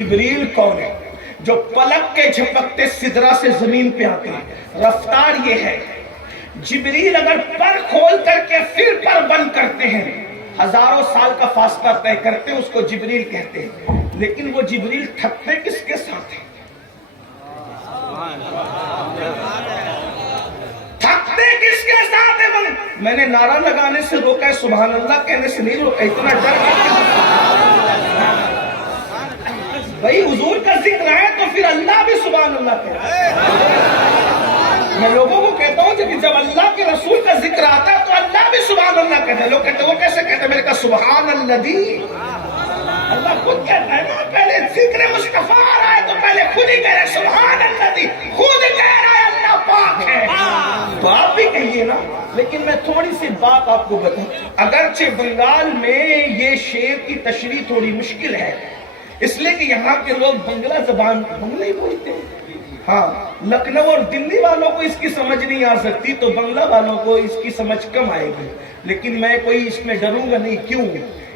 جبریل کون ہے؟ جو پلک کے جھپکتے سدرہ سے زمین پہ آتے ہیں۔ رفتار یہ ہے، جبریل اگر پر کھول کر کے پھر پر بند کرتے ہیں، ہزاروں سال کا فاصلہ طے کرتے ہیں، اس کو جبریل کہتے ہیں۔ لیکن وہ جبریل تھکتے کس کے ساتھ ہیں؟ تھکتے کس کے ساتھ ہیں؟ میں نے نعرہ لگانے سے روکا ہے، سبحان اللہ کہنے سے نہیں روکا، اتنا ڈر بھئی حضور کا ذکر ہے تو پھر اللہ بھی سبحان اللہ کہتا ہے۔ میں لوگوں کو کہتا ہوں کہ جب اللہ کے رسول کا ذکر آتا ہے تو اللہ بھی سبحان اللہ کہتا ہے۔ لوگ کہتے ہیں وہ کیسے کہتے ہیں؟ میں نے کہا سبحان الذی، اللہ خود کہتا ہے نا، پہلے ذکر مصطفیٰ آ رہا ہے تو پہلے خود ہی کہہ رہے ہیں سبحان الذی، خود کہہ رہا ہے اللہ پاک ہے، تو آپ بھی کہیے نا۔ لیکن میں تھوڑی سی بات آپ کو بتاؤں، اگرچہ بنگال میں یہ شعر کی تشریح تھوڑی مشکل ہے، اس لیے کہ یہاں کے لوگ بنگلہ زبان بنگلہ ہی بولتے ہیں۔ ہاں، لکھنؤ اور دلی والوں کو اس کی سمجھ نہیں آ سکتی تو بنگلہ والوں کو اس کی سمجھ کم آئے گی، لیکن میں کوئی اس میں ڈروں گا نہیں۔ کیوں؟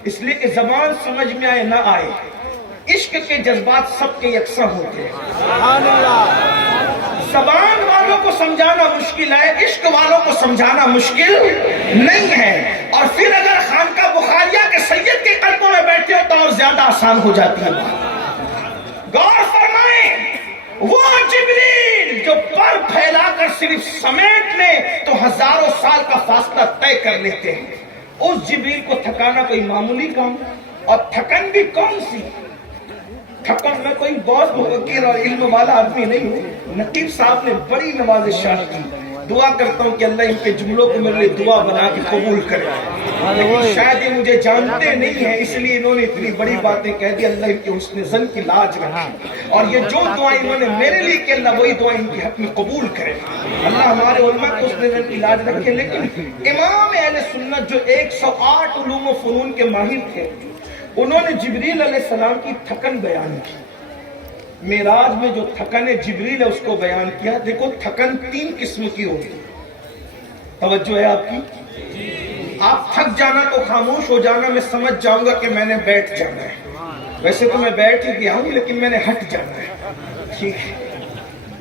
اس لیے کہ زبان سمجھ میں آئے نہ آئے، عشق کے جذبات سب کے یکساں ہوتے ہیں۔ زبان والوں کو سمجھانا مشکل ہے، عشق والوں کو سمجھانا مشکل نہیں ہے۔ اور پھر اگر خانقاہ بخاریہ کے سید کے قدموں میں بیٹھے ہو تو اور زیادہ آسان ہو جاتی ہے۔ غور فرمائیں، وہ جبریل جو پر پھیلا کر صرف سمیٹ لے تو ہزاروں سال کا فاصلہ طے کر لیتے ہیں، اس جبریل کو تھکانا کوئی معمولی کام، اور تھکن بھی کون سی تھکن؟ میں کوئی بہت مفکر اور علم والا آدمی نہیں ہوں، نقیب صاحب نے بڑی نوازش کی، دعا کرتا ہوں کہ اللہ ان کے جملوں کو میرے لیے دعا بنا کے قبول کرے، لیکن شاید یہ مجھے جانتے نہیں ہیں اس لیے انہوں نے اتنی بڑی باتیں کہہ دی۔ اللہ ان کے حسن ظن کی لاج رکھے، اور یہ جو دعائیں انہوں نے میرے لیے کہ اللہ وہی دعائیں ان کے حق میں قبول کرے، اللہ ہمارے علماء کو حسن ظن کی لاج رکھے۔ لیکن امام اہل سنت جو 108 علوم و فنون کے ماہر تھے، انہوں نے جبریل علیہ السلام کی تھکن بیان کی، معراج میں جو تھکن جبریل ہے اس کو بیان کیا۔ دیکھو تھکن 3 قسم کی ہوگی، توجہ ہے آپ کی؟ آپ تھک جانا تو خاموش ہو جانا، میں سمجھ جاؤں گا کہ میں نے بیٹھ جانا ہے، ویسے تو میں بیٹھ ہی گیا ہوں لیکن میں نے ہٹ جانا ہے، ٹھیک ہے؟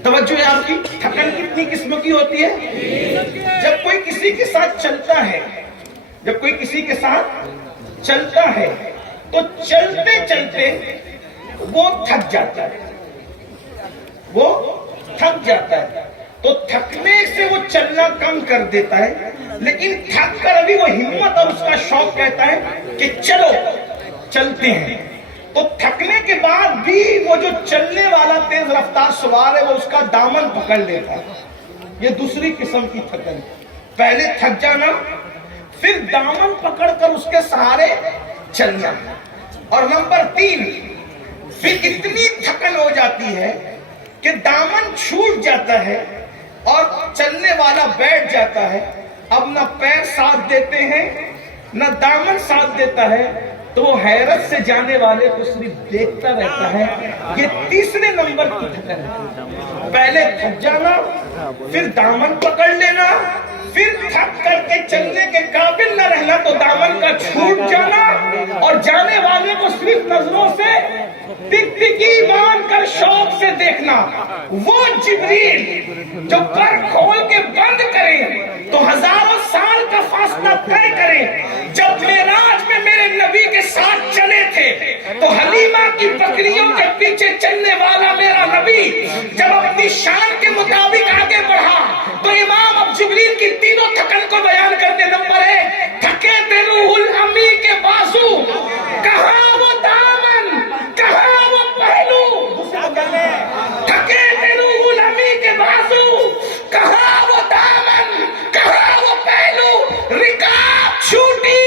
توجہ ہے آپ کی؟ تھکن کتنی قسم کی ہوتی ہے؟ جب کوئی کسی کے ساتھ چلتا ہے، جب کوئی کسی کے ساتھ چلتا ہے تو چلتے چلتے وہ تھک جاتا ہے، وہ تھک جاتا ہے، تو تھکنے سے وہ چلنا کم کر دیتا ہے، لیکن تھک کر ابھی وہ ہمت اور اس کا شوق کہتا ہے کہ چلو، چلتے ہیں۔ تو تھکنے کے بعد بھی وہ جو چلنے والا تیز رفتار سوار ہے وہ اس کا دامن پکڑ لیتا ہے، یہ دوسری قسم کی تھکن۔ پہلے تھک جانا، پھر دامن پکڑ کر اس کے سہارے چلنا، اور نمبر 3 پھر اتنی تھکن ہو جاتی ہے کہ دامن چھوٹ جاتا ہے اور چلنے والا بیٹھ جاتا ہے، اب نہ پیر ساتھ دیتے ہیں نہ دامن ساتھ دیتا ہے، تو وہ حیرت سے جانے والے کو صرف دیکھتا رہتا ہے۔ یہ تیسرے نمبر کی تھکن ہے، پہلے تھک جانا، پھر دامن پکڑ لینا، پھر تھک کر کے چلنے کے قابل نہ رہنا تو دامن کا چھوٹ جانا، اور جانے والے کو صرف نظروں سے ٹکٹکی مان کر شوق سے دیکھنا۔ وہ جبریل جو پر کھول کے بند کرے تو ہزاروں سال کا فاصلہ طے کرے۔ جب معراج میں میرے نبی کے ساتھ چلے تھے تو حلیمہ کی بکریوں کے پیچھے چلنے والا میرا نبی جب اپنی شان کے مطابق آگے بڑھا تو امام اب جبریل کی تینوں تھکن کو بیان کرتے۔ نمبر 1، تھکے تھے روح الامی کے بازو، کہاں وہ دامن، کہاں وہ پہلو، تھکے تھے روح الامی کے بازو، کہاں وہ دامن، کہاں وہ پہلو، رکاب چھوٹی،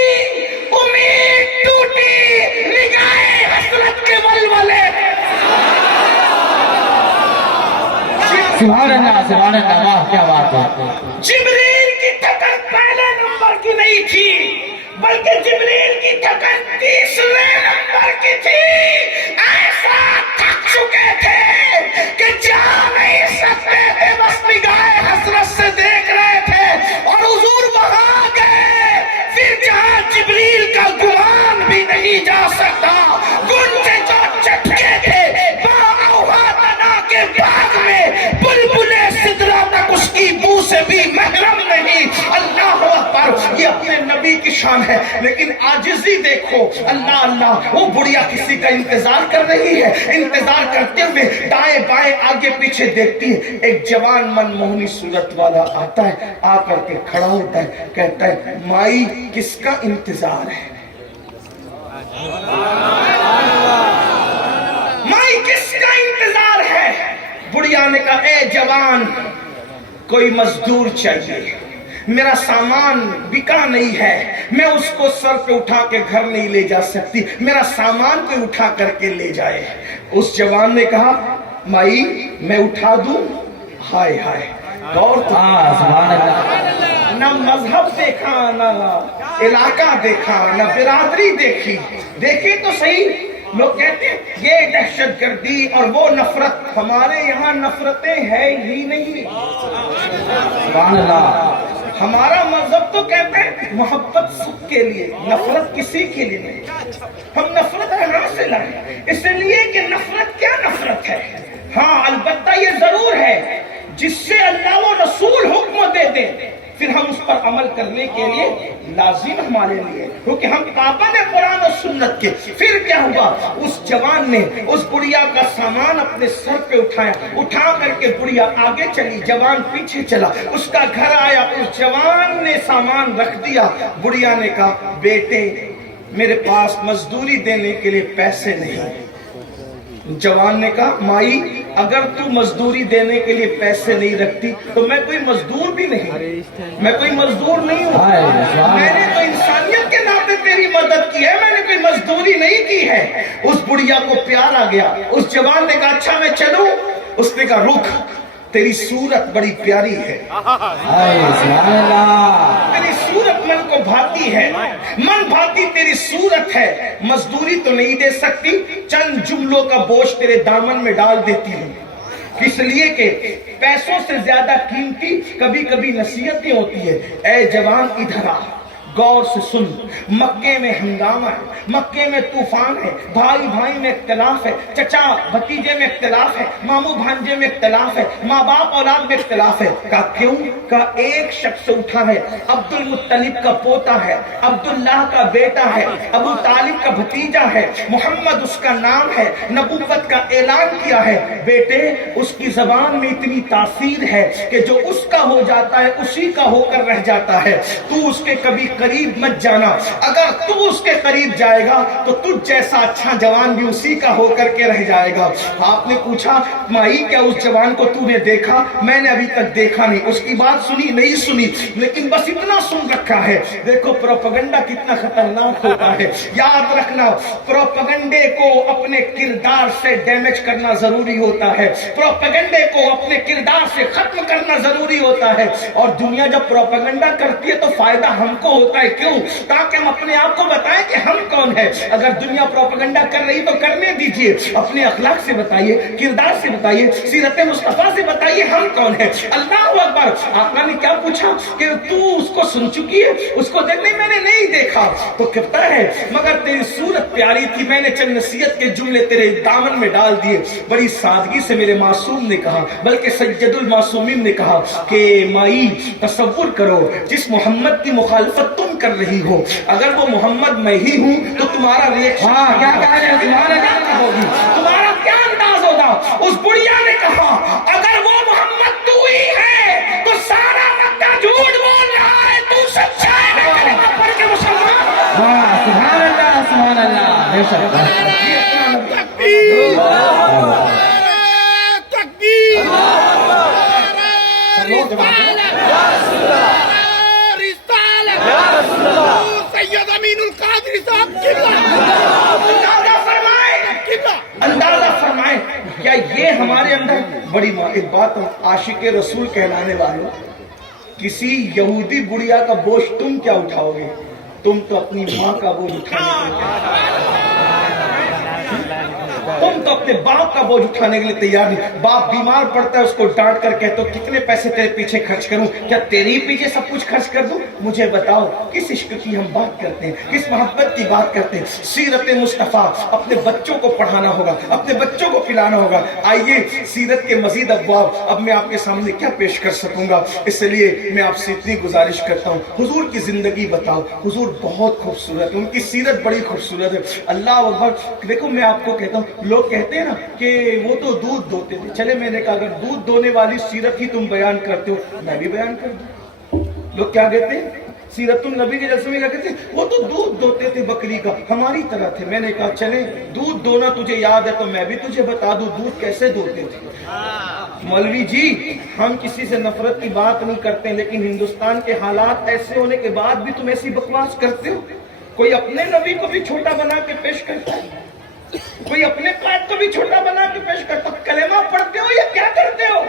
امید ٹوٹی، نگاہیں حسرت کے ولولے۔ سبحان اللہ، سبحان اللہ، واہ کیا بات ہے۔ جبریل کی تھکن پہلے نمبر کی نہیں تھی، بلکہ جبریل کی تھکن تیسرے نمبر کی تھی۔ ایسا تھک چکے تھے کہ جا نہیں سکتے تھے، بس نگاہیں حسرت سے دیکھ رہے تھے، اور حضور وہاں گئے پھر جہاں جبریل کا گمان بھی نہیں جا سکتا۔ گنج جو چٹکے تھے ہے لیکن आजिज़ी देखो। अल्लाह अल्लाह, वो बुढ़िया किसी का इंतजार कर रही है। इंतजार करते हुए दाएं बाएं आगे पीछे देखती है। एक जवान मनमोहनी सूरत वाला आता है, आकर के खड़ा होता है, कहता है माई किसका इंतजार है? माई किसका इंतजार है? बुढ़िया ने कहा ए जवान, कोई मजदूर चाहिए, मेरा सामान बिका नहीं है, मैं उसको सर पे उठा के घर नहीं ले जा सकती, मेरा सामान कोई उठा करके ले जाए। उस जवान ने कहा माई मैं उठा दूं? हाय हाय, गौर तो न मजहब देखा, न इलाका देखा, न बिरादरी देखी। देखे तो सही, लोग कहते हैं ये दहशतगर्दी और वो नफरत, हमारे यहाँ नफरतें है ही नहीं। हमारा मजहब तो कहते हैं मोहब्बत सबके लिए, नफरत किसी के लिए नहीं। हम नफरत कहाँ से लाए? इसलिए कि नफरत क्या नफरत है। हाँ अलबत्ता ये जरूर है जिससे अल्लाह व रसूल हुक्म देते फिर हम उस पर अमल करने के लिए लाजिम हमारे लिए, क्योंकि हम पाबंद हैं कुरान और सुन्नत के। फिर क्या हुआ, उस जवान ने उस बुढ़िया का सामान अपने सर पे उठाया, उठा करके बुढ़िया आगे चली, जवान पीछे चला, उसका घर आया, उस जवान ने सामान रख दिया। बुढ़िया ने कहा बेटे मेरे पास मजदूरी देने के लिए पैसे नहीं। जवान ने कहा माई अगर तू मजदूरी देने के लिए पैसे नहीं रखती तो मैं कोई मजदूर भी नहीं, मैं कोई मजदूर नहीं हूँ, मैंने तो इंसानियत के नाते तेरी मदद की है, मैंने कोई मजदूरी नहीं की है। उस बुढ़िया को प्यार आ गया। उस जवान ने कहा अच्छा मैं चलूं? उसने कहा रुक, तेरी सूरत बड़ी प्यारी है, तेरी सूरत मन को भाती है, मन भाती तेरी सूरत है, मजदूरी तो नहीं दे सकती, चंद जुमलों का बोझ तेरे दामन में डाल देती हूँ। इसलिए कि पैसों से ज्यादा कीमती कभी कभी नसीहतें होती है। ए जवान इधर आ, गौर से सुन, मक्के में हंगामा है, मक्के में तूफान है, भाई भाई में इख्तिलाफ है, चचा भतीजे में इख्तिलाफ है, मामू भांजे में इख्तिलाफ है, माँ बाप औलाद में इख्तिलाफ है। का क्यों? का एक शख्स उठा है, अब्दुल मुत्तलिब का पोता है, अब्दुल्लाह का बेटा है, अबू तालिब का भतीजा है, मोहम्मद उसका नाम है, नबुव्वत का ऐलान किया है। बेटे उसकी जबान में इतनी तासीर है कि जो उसका हो जाता है उसी का होकर रह जाता है। तू उसके कभी करीब मत जाना, अगर तू उसके करीब जाएगा तो तुझ जैसा अच्छा जवान भी उसी का होकर के रह जाएगा। आपने पूछा माई क्या उस जवान को तूने देखा? मैंने अभी तक देखा नहीं, उसकी बात सुनी नहीं सुनी, लेकिन बस इतना सुन रखा है। देखो प्रोपेगेंडा कितना खतरनाक होता है, याद रखना प्रोपेगेंडे को अपने किरदार से डैमेज करना जरूरी होता है, प्रोपेगेंडे को अपने किरदार से खत्म करना जरूरी होता है। और दुनिया जब प्रोपेगेंडा करती है तो फायदा हमको होता है। क्यों? ताकि हम अपने आप को बताएं कि हम कौन है। अगर दुनिया प्रोपेगेंडा कर रही तो करने दीजिए, अपने अखलाक से बताइए, किरदार से बताइए, सीरत मुस्तफा से बताइए हम कौन है। अल्लाह अकबर। आका ने क्या पूछा कि तू उसको सुन चुकी है? उसको देखने मैंने नहीं देखा। तो कहता है मगर तेरी सूरत प्यारी थी, मैंने चंद नसीहत के जुमले तेरे दामन में डाल दिए। बड़ी सादगी से मेरे मासूम ने कहा, बल्कि सज्जदुल मासूमीन ने कहा कि माई तसव्वुर करो जिस मोहम्मद की मुखालफत तुम कर रही हो, अगर वो मोहम्मद मैं ही हूँ तो तुम्हारा रिएक्शन क्या होगी, तुम्हारा क्या अंदाज होगा? उस बुढ़िया ने कहा अगर वो मोहम्मद तू ही है तो सारा मक्का झूठ बोल रहा है, तू सच्चा है। कलमा पढ़ के मुसलमान। सुभान अल्लाह, सुभान अल्लाह। अंदाजा फरमाए क्या ये हमारे अंदर बड़ी एक बात आशिक रसूल कहलाने वालों, किसी यहूदी बुढ़िया का बोझ तुम क्या उठाओगे? तुम तो अपनी माँ का बोझ उठाने, तुम तुम तो अपने बाप का बोझ उठाने के लिए तैयार नहीं। बाप बीमार पड़ता है, उसको डांट कर कहते हो कितने पैसे तेरे पीछे खर्च करूं, क्या तेरे पीछे सब कुछ खर्च कर दूं? मुझे बताओ किस इश्क की हम बात करते हैं, किस मोहब्बत की बात करते हैं? सीरत मुस्तफा अपने बच्चों को पढ़ाना होगा, अपने बच्चों को पिलाना होगा। आइए सीरत के मजीद अब्वाब अब मैं आपके सामने क्या पेश कर सकूंगा, इसलिए मैं आपसे इतनी गुजारिश करता हूँ, हुजूर की जिंदगी बताओ। हुजूर बहुत खूबसूरत है, उनकी सीरत बड़ी खूबसूरत है। अल्लाह अकबर। देखो मैं आपको कहता हूँ, लोग कहते हैं ना कि वो तो दूध दोते थे, चले मैंने कहा अगर दूध दोने वाली सीरत ही तुम बयान करते हो, मैं भी बयान कर दूं। लोग क्या कहते हैं, सीरतुन नबी के जलसे में क्या कहते हैं, वो तो दूध दोते थे बकरी का, हमारी तरह थे। मैंने कहा चले दूध दोना तुझे याद है तो मैं भी तुझे बता दूं दूध कैसे दोते थे। मौलवी जी हम किसी से नफरत की बात नहीं करते, लेकिन हिंदुस्तान के हालात ऐसे होने के बाद भी तुम ऐसी बकवास करते हो। कोई अपने नबी को भी छोटा बना के पेश करता है, कोई अपने कायद को भी छोटा बना के पेश करता। कलेमा पढ़ते हो या क्या करते हो?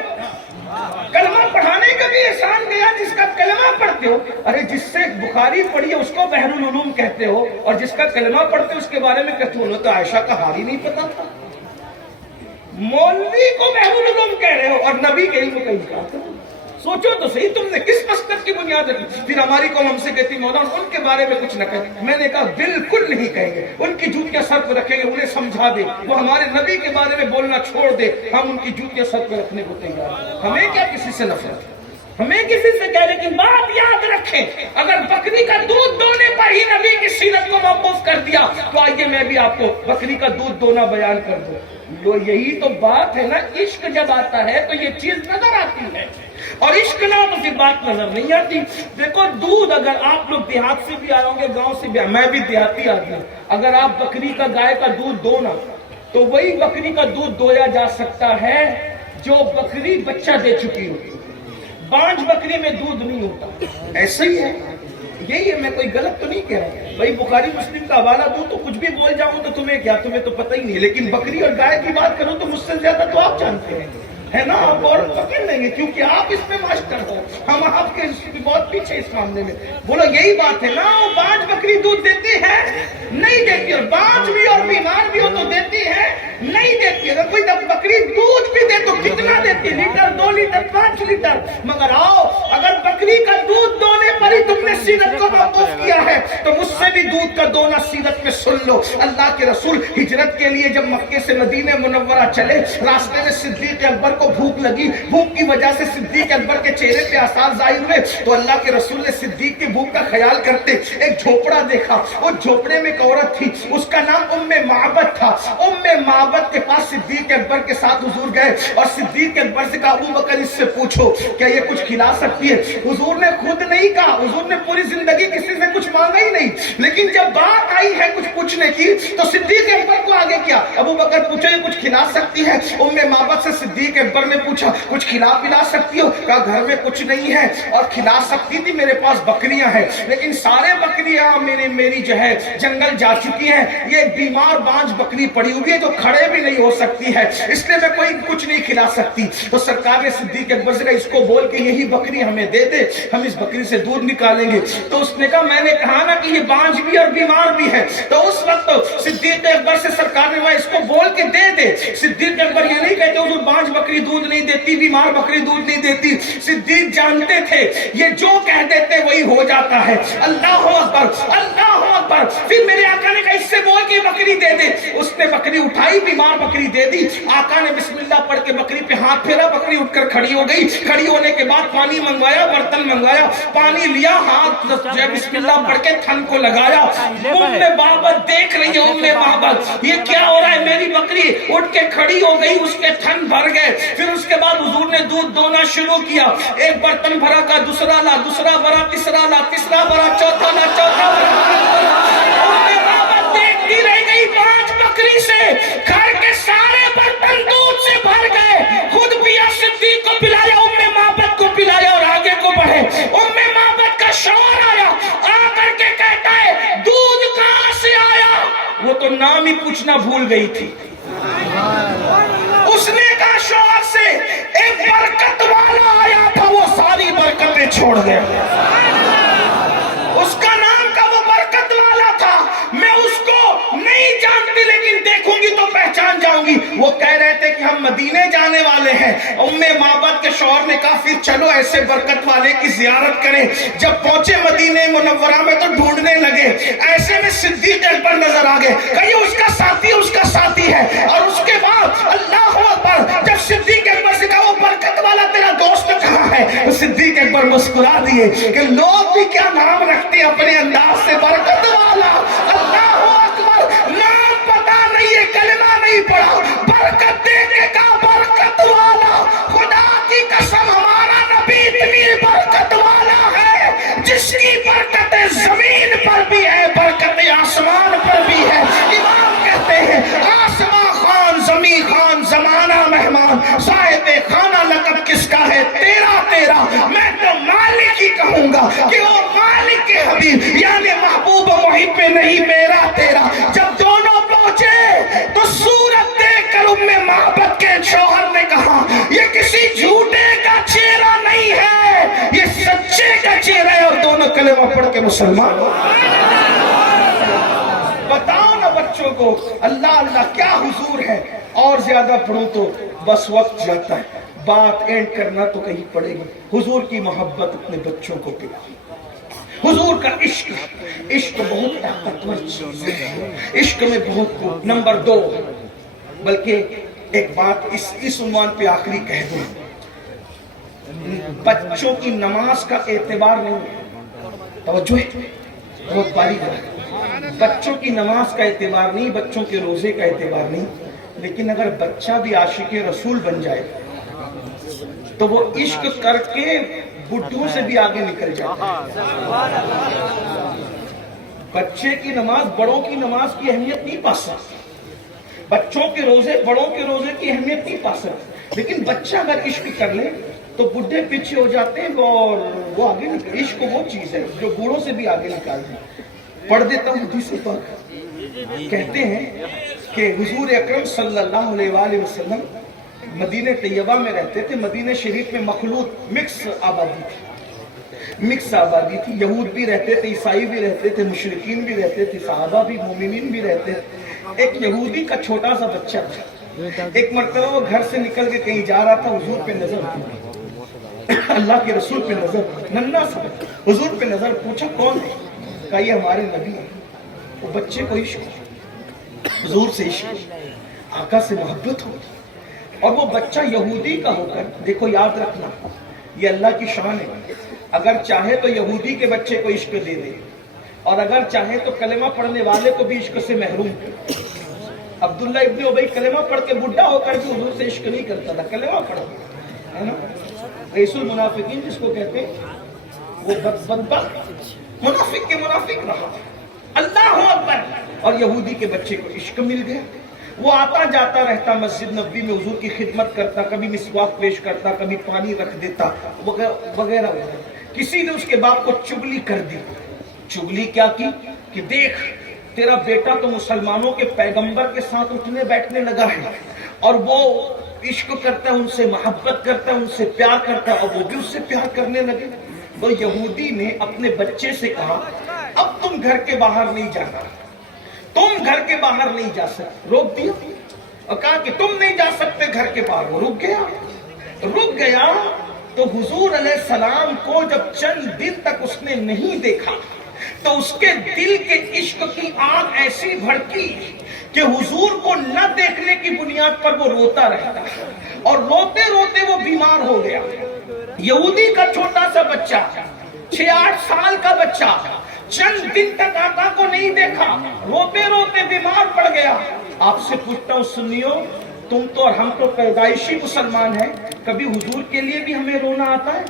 कलमा पढ़ाने का भी एहसान गया जिसका कलमा पढ़ते हो। अरे जिससे बुखारी पढ़ी है उसको बहरुल उलूम कहते हो, और जिसका कलमा पढ़ते हो उसके बारे में कहते हो तो आयशा का हाल ही नहीं पता था। मौलवी को बहरुल उलूम कह रहे हो और नबी के इल्म का इनकार करो। सोचो तो सही तुमने किस मसलक की बुनियाद रखी। फिर हमारी कौम हमसे कहती मौलाना उनके बारे में कुछ न कहे। मैंने कहा बिल्कुल नहीं कहेंगे, उनकी जूतियां सर पर रखेंगे, उन्हें समझा दे वो हमारे नबी के बारे में बोलना छोड़ दे, हम उनकी जूतियां सर पर रखने को तैयार। हमें क्या किसी से नफरत, हमें किसी से क्या। लेकिन बात याद रखें, अगर बकरी का दूध दोने पर ही नबी की सीरत को मौकूफ कर दिया तो आइए मैं भी आपको बकरी का दूध दोना बयान कर दूं। लो यही तो बात है ना, इश्क जब आता है तो ये चीज नजर आती है, और इश्क ना तो फिर बात नजर नहीं आती। देखो दूध, अगर आप लोग देहात से भी आए होंगे, गांव से भी, मैं भी देहाती आदमी, अगर आप बकरी का गाय का दूध दो ना तो वही बकरी का दूध दोया जा सकता है जो बकरी बच्चा दे चुकी होती। बांझ बकरी में दूध नहीं होता। ऐसा ही है, यही है, मैं कोई गलत तो नहीं कह रहा। भाई बुखारी मुस्लिम का हवाला दूं तो कुछ भी बोल जाऊं तो तुम्हें क्या, तुम्हें तो पता ही नहीं। लेकिन बकरी और गाय की बात करूं तो मुझसे ज्यादा तो आप जानते हैं, है ना। आप और पकड़ लेंगे क्योंकि आप इसमें मास्टर हो, हम आपके बहुत पीछे इस मामले में। बोलो यही बात है ना, वो बांझ बकरी दूध देती है नहीं देती, और बांझ भी और बीमार भी हो तो देती है नहीं देती। अगर कोई बकरी दूध भी दे तो कितना देती, लीटर 2 लीटर 5 लीटर। मगर आओ, अगर बकरी का दूध दोने पर ही तुमने सीरत को मौकूफ किया है तो मुझसे भी दूध का दोना सीरत में सुन लो। अल्लाह के रसूल हिजरत के लिए जब मक्के से मदीने मुनव्वरा चले, रास्ते में सिद्दीक अकबर को भूख लगी, भूख की वजह से सिद्दीक अकबर के चेहरे पे आसार जाहिर हुए, तो अल्लाह के रसूल ने सिद्दीक की भूख का ख्याल करते एक झोपड़ा देखा। उस झोपड़े में एक औरत थी, उसका नाम उम्मे माबद था। उम्मे माबद के पास सिद्दीक अकबर के साथ हुजूर गए और सिद्दीक अकबर से कहा अबू बकर इससे पूछो क्या ये कुछ खिला सकती है। हुजूर ने खुद नहीं कहा, हुजूर ने पूरी जिंदगी किसी से कुछ मांगा ही नहीं, लेकिन जब बात आई है कुछ पूछने की तो सिद्दीक अकबर को आगे किया। अबू बकर पूछो ये कुछ खिला सकती है। उम्मे माबद से सिद्दीक अकबर ने पूछा कुछ खिला पिला सकती हो? कहा घर में कुछ नहीं है और खिला सकती थी, मेरे पास बकरियां हैं, लेकिन सारे बकरियां मेरी जो है जंगल जा चुकी हैं। ये बीमार बांझ बकरी पड़ी हुई है जो खड़े भी नहीं हो सकती है, इसलिए मैं कोई कुछ नहीं खिला सकती। तो सरकार ने सिद्दीक अकबर से कहा इसको बोल के यही बकरी हमें दे दे, हम इस बकरी से दूध निकालेंगे। तो उसने कहा मैंने कहा ना कि ये बांझ भी और बीमार भी है। तो उस वक्त सिद्दीक अकबर से सरकार ने कहा इसको बोल के दे दे। सिद्दीक अकबर ये नहीं कहते जो बांझ बकरी दूध नहीं देती, बीमार बकरी दूध नहीं देती। सिद्दीक जानते थे ये जो कह देते वही हो जाता है। अल्लाह अकबर, अल्लाह अकबर। फिर मेरे आका ने कहा इससे बोल के बकरी दे दे। उसने बकरी उठाई, बीमार बकरी दे दी। आका ने बिस्मिल्लाह पढ़ के बकरी पे हाथ फेरा, बकरी उठकर खड़ी हो गई। खड़ी होने के बाद पानी मंगवाया, बर्तन मंगवाया, पानी लिया, हाथ जो बिस्मिल्लाह पढ़ के थन को लगाया। उम्मे बाबत देख रही है, उम्मे बाबत ये क्या हो रहा है, मेरी बकरी उठ के खड़ी हो गई, उसके थन भर गए। फिर उसके बाद हुजूर ने दूध दोना शुरू किया। एक बर्तन भरा का दूसरा ला, दूसरा भरा तीसरा ला, तीसरा भरा चौथा ला, चौथा देखती रह गई। 5 बकरी से घर के सारे बर्तन दूध से भर गए। खुद पिया, सिद्दीक को पिलाया, उम्मे माबद को पिलाया और आगे को बढ़े। उम्मे माबद का शौहर आया, आकर के कहता है दूध कहां से आया? वो तो नाम ही पूछना भूल गई थी। उसने कहा शौहर से एक बरकत वाला आया था, वो सारी बरकतें छोड़ गया। उसका नाम का वो बरकत वाला था, मैं उसको नहीं जानती लेकिन देख دیکھوں گی تو پہچان جاؤں گی. وہ کہہ رہے تھے کہ ہم مدینے جانے والے ہیں. معبد کے شوہر نے کہا پھر چلو ایسے برکت والے کی زیارت کریں. جب پہنچے مدینے منورہ میں تو ڈھونڈنے لگے. ایسے میں صدیق اکبر نظر آ گئے. کہیں اس کا ساتھی ہے. اور اس کے بعد اللہ اکبر, جب صدیق اکبر سے کہا وہ برکت والا تیرا دوست کہاں ہے, صدیق اکبر مسکرا دیے کہ لوگ بھی کیا نام رکھتے ہیں اپنے انداز سے, برکت والا. اللہ اکبر, نام پتا نہیں ہے, کلمہ نہیں پڑھا, برکت دینے کا برکت والا. خدا کی قسم ہمارا نبی اتنی برکت والا ہے جس کی برکت زمین پر بھی ہے, برکت آسمان پر بھی ہے. امام کہتے ہیں آسمان خان زمین خان زمانہ مہمان, صاحب خانہ لقب کس کا ہے, تیرا. میں تو مالک ہی کہوں گا کہ وہ مالک کے حبیب یعنی محبوب و محب نہیں میرا تیرا. جب دونوں پہنچے تو صورت دیکھ کر معبد کے شوہر نے کہا یہ کسی جھوٹے کا چہرہ نہیں ہے, یہ سچے کا چہرہ ہے. اور دونوں کلمہ پڑھ کے مسلمان. بتاؤ نا بچوں کو اللہ اللہ کیا حضور ہے. اور زیادہ پڑھوں تو بس وقت جاتا ہے, بات اینڈ کرنا تو کہیں پڑے گی. حضور کی محبت اپنے بچوں کو پلا, حضور کا عشق بہت طاقتور چیز ہے. عشق میں بہت. نمبر 2, بلکہ ایک بات اس عنوان پہ آخری کہہ دوں, بچوں کی نماز کا اعتبار نہیں ہے. توجہ ہے, بہت باریک ہے. بچوں کی نماز کا اعتبار نہیں, بچوں کے روزے کا اعتبار نہیں, لیکن اگر بچہ بھی عاشق رسول بن جائے تو وہ عشق کر کے بڈھوں سے بھی آگے نکل جاتا ہے. بچے کی نماز بڑوں کی نماز کی اہمیت نہیں پا سکتی, بچوں کے روزے بڑوں کے روزے کی اہمیت نہیں پا سکتے. لیکن بچہ اگر عشق کر لے تو بڈھے پیچھے ہو جاتے ہیں اور وہ آگے نکل. عشق وہ چیز ہے جو بوڑھوں سے بھی آگے نکالتی ہے. پڑھ دیتا ہوں حدیث پاک. کہتے ہیں کہ حضور اکرم صلی اللہ علیہ وآلہ وسلم مدینہ طیبہ میں رہتے تھے. مدینہ شریف میں مخلوط مکس آبادی تھی. یہود بھی رہتے تھے, عیسائی بھی رہتے تھے, مشرکین بھی رہتے تھے, صحابہ بھی, مومنین بھی رہتے تھے. ایک یہودی کا چھوٹا سا بچہ تھا. ایک مرتبہ وہ گھر سے نکل کے کہیں جا رہا تھا, حضور پہ نظر پڑی, اللہ کے رسول پہ نظر, ننھا سا حضور پہ نظر, پوچھا کون ہے, کہا یہ ہمارے نبی ہیں. وہ بچے کو عشق, حضور سے عشق, آقا سے محبت ہوگی. اور وہ بچہ یہودی کا ہو کر, دیکھو یاد رکھنا یہ اللہ کی شان ہے, اگر چاہے تو یہودی کے بچے کو عشق دے دے, اور اگر چاہے تو کلمہ پڑھنے والے کو بھی عشق سے محروم کر. عبداللہ ابن ابی کلمہ پڑھ کے بڈھا ہو کر بھی حضور سے عشق نہیں کرتا تھا, کلمہ پڑھا ہے نا. رئیس المنافقین جس کو کہتے ہیں, وہ بدبخت منافق کے منافق رہا. اللہ اکبر. اور یہودی کے بچے کو عشق مل گیا. وہ آتا جاتا رہتا, مسجد نبوی میں حضور کی خدمت کرتا, کبھی مسواک پیش کرتا, کبھی پانی رکھ دیتا, وغیرہ وغیرہ. کسی نے اس کے باپ کو چگلی کر دی. چگلی کیا کی کہ دیکھ تیرا بیٹا تو مسلمانوں کے پیغمبر کے ساتھ اٹھنے بیٹھنے لگا ہے, اور وہ عشق کرتا ہے, ان سے محبت کرتا ہے, ان سے پیار کرتا ہے, اور وہ بھی اس سے پیار کرنے لگے. وہ یہودی نے اپنے بچے سے کہا اب تم گھر کے باہر نہیں جانا, تم گھر کے باہر نہیں جا سکتے. روک دیا اور کہا کہ تم نہیں جا سکتے گھر کے باہر. وہ رک گیا. تو حضور علیہ السلام کو جب چند دن تک اس نے نہیں دیکھا تو اس کے دل کے عشق کی آگ ایسی بھڑکی کہ حضور کو نہ دیکھنے کی بنیاد پر وہ روتا رہتا, اور روتے روتے وہ بیمار ہو گیا. یہودی کا چھوٹا سا بچہ, 6-8 سال کا بچہ, چند دن تک آقا کو نہیں دیکھا, روتے روتے بیمار پڑ گیا. آپ سے پوچھتا ہوں سنیو, تم تو اور ہم تو پیدائشی مسلمان ہیں, کبھی حضور کے لیے بھی ہمیں رونا آتا ہے,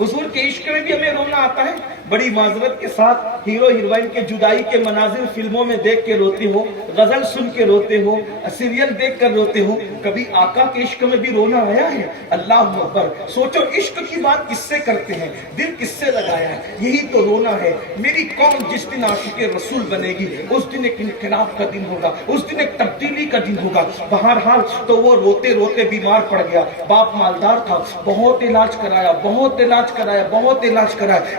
حضور کے عشق میں بھی ہمیں رونا آتا ہے. بڑی معذرت کے ساتھ ہیرو ہیروئن کے جدائی کے مناظر فلموں میں دیکھ کے روتے ہو, غزل سن کے روتے ہو, سیریل دیکھ کر روتے ہو, کبھی آقا کے عشق میں بھی رونا آیا ہے؟ اللہ اکبر. سوچو عشق کی بات کس سے کرتے ہیں, دل کس سے لگایا ہے, یہی تو رونا ہے. میری قوم جس دن عاشق رسول بنے گی اس دن ایک انقلاب کا دن ہوگا, اس دن ایک تبدیلی کا دن ہوگا. بہرحال تو وہ روتے روتے بیمار پڑ گیا. باپ مالدار تھا, بہت علاج کرایا,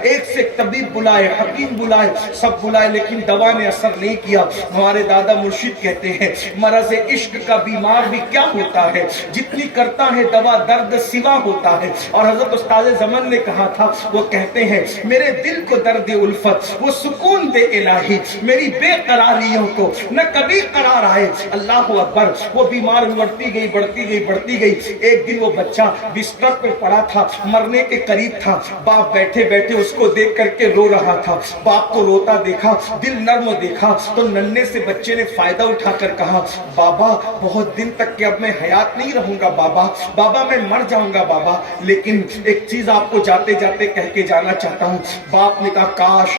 1 سے طبیب بلائے, حکیم بلائے, سب بلائے, لیکن دوا نے اثر نہیں کیا. ہمارے دادا مرشد کہتے ہیں مرض عشق کا بیمار بھی کیا ہوتا ہے, جتنی کرتا ہے دوا درد سوا ہوتا ہے. اور حضرت استاد زمن نے کہا تھا, وہ کہتے ہیں میرے دل کو درد الفت وہ سکون دے الہی, میری بے قراریوں کو نہ کبھی قرار آئے. اللہ اکبر. وہ بیمار بڑھتی گئی بڑھتی گئی بڑھتی گئی. ایک دن وہ بچہ بستر پر پڑا تھا, مرنے کے قریب تھا. باپ بیٹھے بیٹھے اس کو دیکھ کر کے رو رہا تھا. باپ کو روتا دیکھا, دل نرم دیکھا, تو ننھے سے بچے نے فائدہ اٹھا کر کہا, بابا بہت دن تک کہ اب میں حیات نہیں رہوں گا بابا, بابا میں مر جاؤں گا بابا, لیکن ایک چیز آپ کو جاتے جاتے کہہ کے جانا چاہتا ہوں. باپ نے کہا کاش